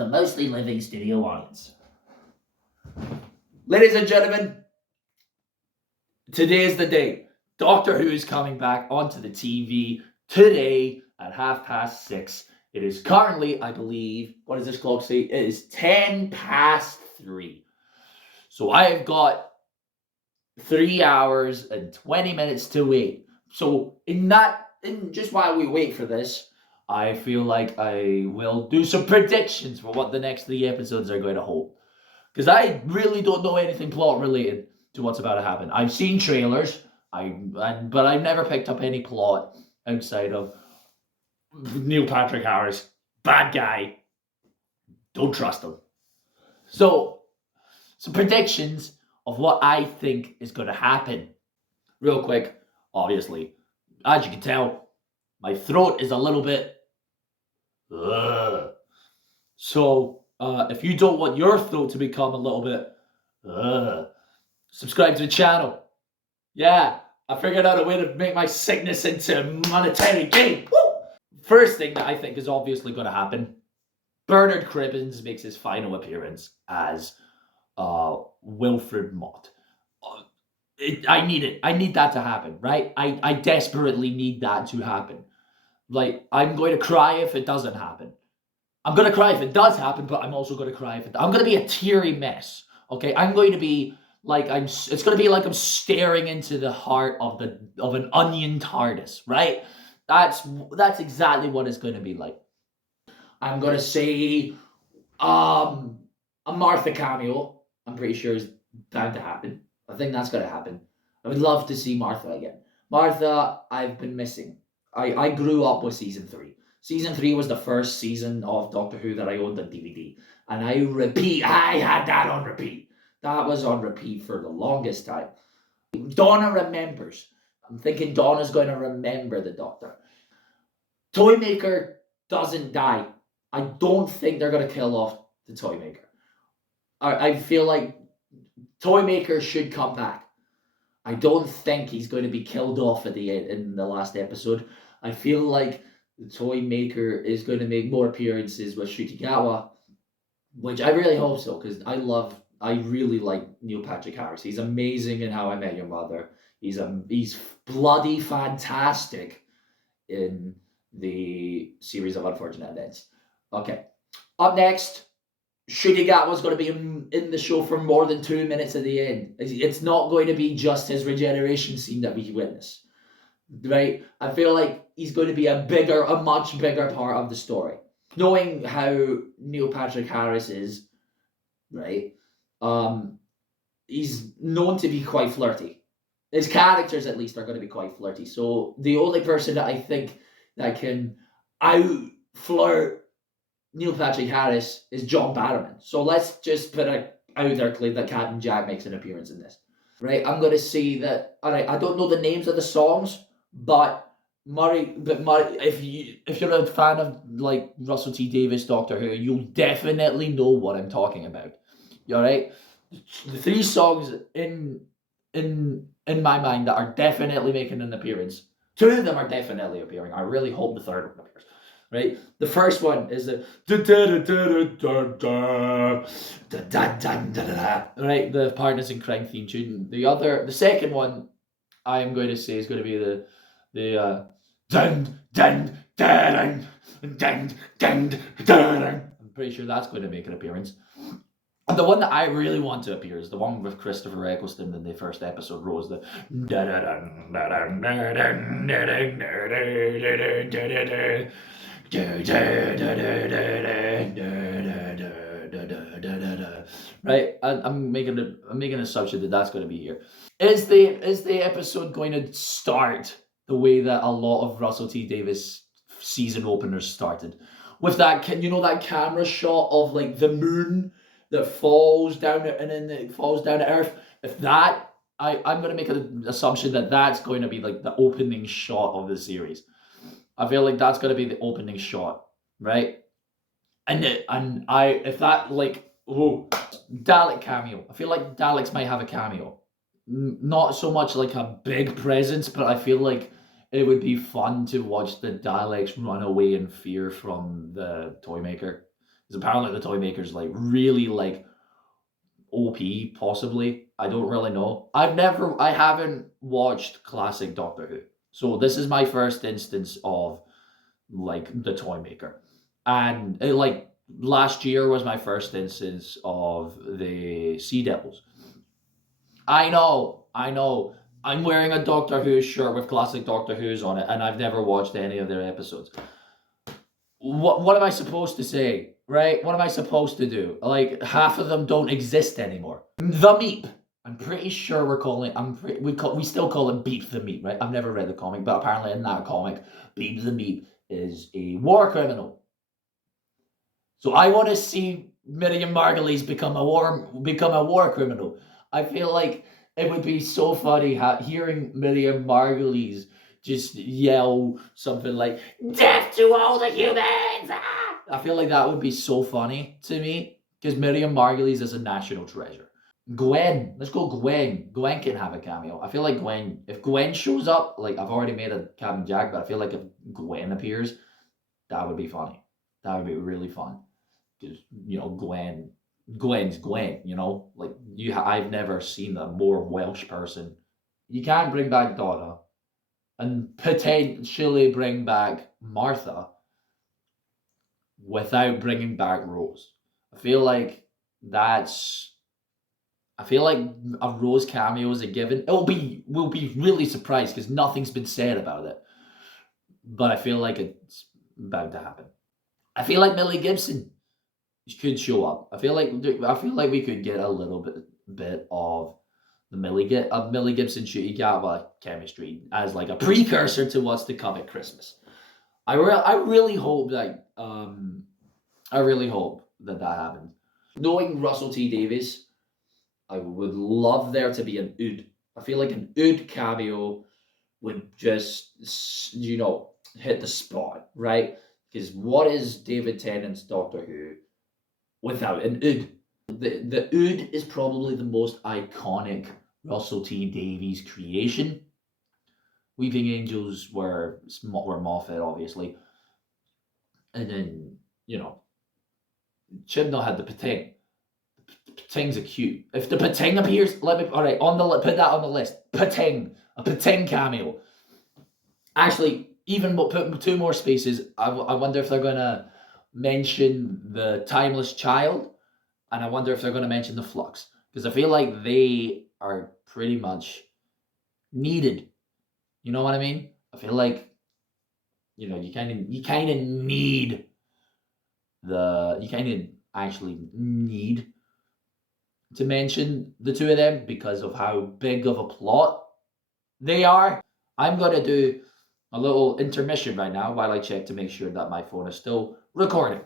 of a mostly living studio audience. Ladies and gentlemen, today is the day. Doctor Who is coming back onto the TV today at 6:30. It is currently, I believe, what does this clock say? It is 3:10. So I have got 3 hours and 20 minutes to wait. So in just while we wait for this, I feel like I will do some predictions for what the next 3 episodes are going to hold. Because I really don't know anything plot related to what's about to happen. I've seen trailers, but I've never picked up any plot outside of Neil Patrick Harris, bad guy, don't trust him. So, some predictions of what I think is going to happen. Real quick, obviously, as you can tell, my throat is a little bit... So, if you don't want your throat to become a little bit... subscribe to the channel. Yeah, I figured out a way to make my sickness into monetary gain. Woo! First thing that I think is obviously going to happen, Bernard Cribbins makes his final appearance as Wilfred Mott. I need it. I need that to happen, right? I desperately need that to happen. Like, I'm going to cry if it doesn't happen. I'm going to cry if it does happen, but I'm also going to cry if it... I'm going to be a teary mess, okay? I'm going to be like it's going to be like I'm staring into the heart of an onion TARDIS, right? That's exactly what it's going to be like. I'm going to say a Martha cameo. I'm pretty sure is bound to happen. I think that's going to happen. I would love to see Martha again. Martha, I've been missing. I grew up with season 3. Season 3 was the first season of Doctor Who that I owned on DVD. And I had that on repeat. That was on repeat for the longest time. Donna remembers. I'm thinking Donna's going to remember the Doctor. Toymaker doesn't die. I don't think they're going to kill off the Toymaker. I feel like Toymaker should come back. I don't think he's going to be killed off at the end in the last episode. I feel like the Toymaker is going to make more appearances with Ncuti Gatwa, which I really hope so, because I really like Neil Patrick Harris. He's amazing in How I Met Your Mother. He's bloody fantastic in the series of unfortunate events. Okay, up next, Ncuti Gatwa's going to be in the show for more than 2 minutes at the end. It's not going to be just his regeneration scene that we witness, right? I feel like he's going to be a much bigger part of the story. Knowing how Neil Patrick Harris is, right? He's known to be quite flirty. His characters, at least, are going to be quite flirty. So the only person that I think that can out-flirt Neil Patrick Harris is John Barrowman. So let's just put out there, Clay, that Captain Jack makes an appearance in this. Right? I'm going to say that... Alright, I don't know the names of the songs, but Murray, if you're a fan of like Russell T Davies Doctor Who, you'll definitely know what I'm talking about. Alright? The 3 songs in my mind that are definitely making an appearance. 2 of them are definitely appearing. I really hope the 3rd one appears. Right? The first one is the right, the Partners in Crime theme tune. The second one I am going to say is going to be the I'm pretty sure that's going to make an appearance. And the one that I really want to appear is the one with Christopher Eccleston in the first episode, Rose. The right, I'm making an assumption that that's going to be here. Is the episode going to start the way that a lot of Russell T Davies season openers started, with that that camera shot of like the moon that falls down and then it falls down to Earth? If that, I'm going to make an assumption that that's going to be like the opening shot of the series. I feel like that's going to be the opening shot, right? If that, like, Dalek cameo. I feel like Daleks might have a cameo. Not so much like a big presence, but I feel like it would be fun to watch the Daleks run away in fear from the Toymaker. Because apparently the toy maker's like really like OP, possibly. I don't really know. I haven't watched classic Doctor Who. So this is my first instance of like the toy maker. And like last year was my first instance of the Sea Devils. I know. I'm wearing a Doctor Who shirt with classic Doctor Who's on it, and I've never watched any of their episodes. What am I supposed to say? Right? What am I supposed to do? Like half of them don't exist anymore. The Meep. I'm pretty sure we're calling. We still call it Beep the Meep, right? I've never read the comic, but apparently in that comic, Beep the Meep is a war criminal. So I want to see Miriam Margolyes become a war criminal. I feel like it would be so funny hearing Miriam Margolyes just yell something like "Death to all the humans!" Ah! I feel like that would be so funny to me because Miriam Margolyes is a national treasure. Gwen, let's go Gwen. Gwen can have a cameo. I feel like if Gwen shows up, like I've already made a Captain Jack, but I feel like if Gwen appears, that would be funny. That would be really fun. Because Gwen's Gwen. Like I've never seen a more Welsh person. You can't bring back Donna and potentially bring back Martha without bringing back Rose. I feel like a Rose cameo is a given. We'll be really surprised because nothing's been said about it. But I feel like it's about to happen. I feel like Millie Gibson could show up. I feel like we could get a little bit of the Millie Gibson Ncuti Gatwa chemistry as like a precursor to what's to come at Christmas. I really hope that that happens. Knowing Russell T Davies, I would love there to be an Ood. I feel like an Ood cameo would just hit the spot, right? Because what is David Tennant's Doctor Who without an Ood? The Ood is probably the most iconic Russell T Davies creation. Weeping Angels were Moffat, obviously, and then Chibnall had the Pating. Pating's a cute. If the Pating appears, put that on the list. Pating, a Pating cameo. Actually, even put two more spaces. I wonder if they're gonna mention the Timeless Child, and I wonder if they're gonna mention the Flux, because I feel like they are pretty much needed. You know what I mean? I feel like you kind of need actually need to mention the two of them because of how big of a plot they are. I'm gonna do a little intermission right now while I check to make sure that my phone is still recording.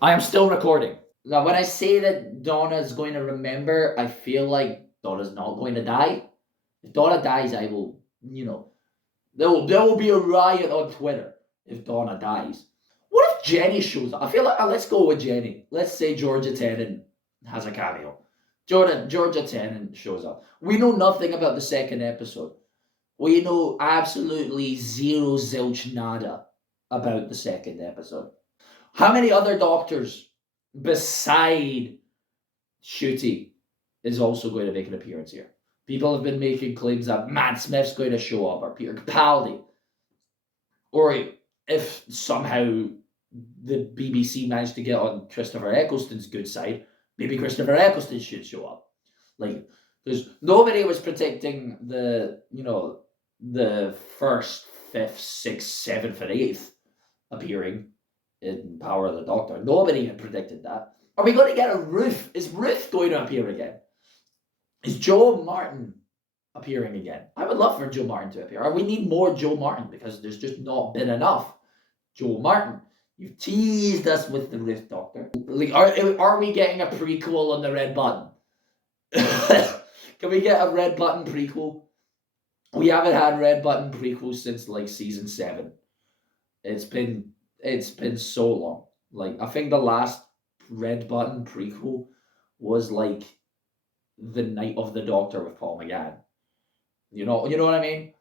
I am still recording. Now, when I say that Donna's going to remember, I feel like Donna's not going to die. If Donna dies, I will, there will be a riot on Twitter if Donna dies. What if Jenny shows up? I feel like let's go with Jenny. Let's say Georgia Tennant has a cameo. Georgia Tennant shows up. We know nothing about the second episode. We know absolutely zero zilch nada about the second episode. How many other doctors beside Ncuti is also going to make an appearance here? People have been making claims that Matt Smith's going to show up, or Peter Capaldi, or if somehow the BBC managed to get on Christopher Eccleston's good side, maybe Christopher Eccleston should show up. Like, because nobody was predicting the first, fifth, sixth, seventh, and eighth appearing in Power of the Doctor. Nobody had predicted that. Are we going to get a Ruth? Is Ruth going to appear again? Is Jo Martin appearing again? I would love for Jo Martin to appear. We need more Jo Martin because there's just not been enough Jo Martin. You've teased us with the Ruth Doctor. Like, are we getting a prequel on the Red Button? Can we get a Red Button prequel? We haven't had Red Button prequels since like season 7. It's been so long. Like, I think the last Red Button prequel was like The Night of the Doctor with Paul McGann. You know what I mean?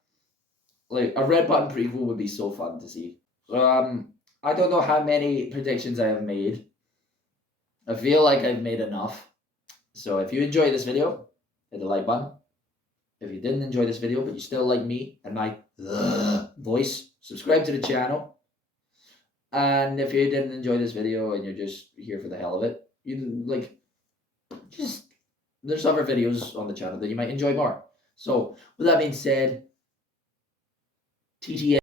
Like a Red Button prequel would be so fun to see. I don't know how many predictions I have made. I feel like I've made enough. So if you enjoyed this video, hit the like button. If you didn't enjoy this video, but you still like me and my voice, subscribe to the channel. And if you didn't enjoy this video and you're just here for the hell of it, there's other videos on the channel that you might enjoy more. So with that being said, TTA.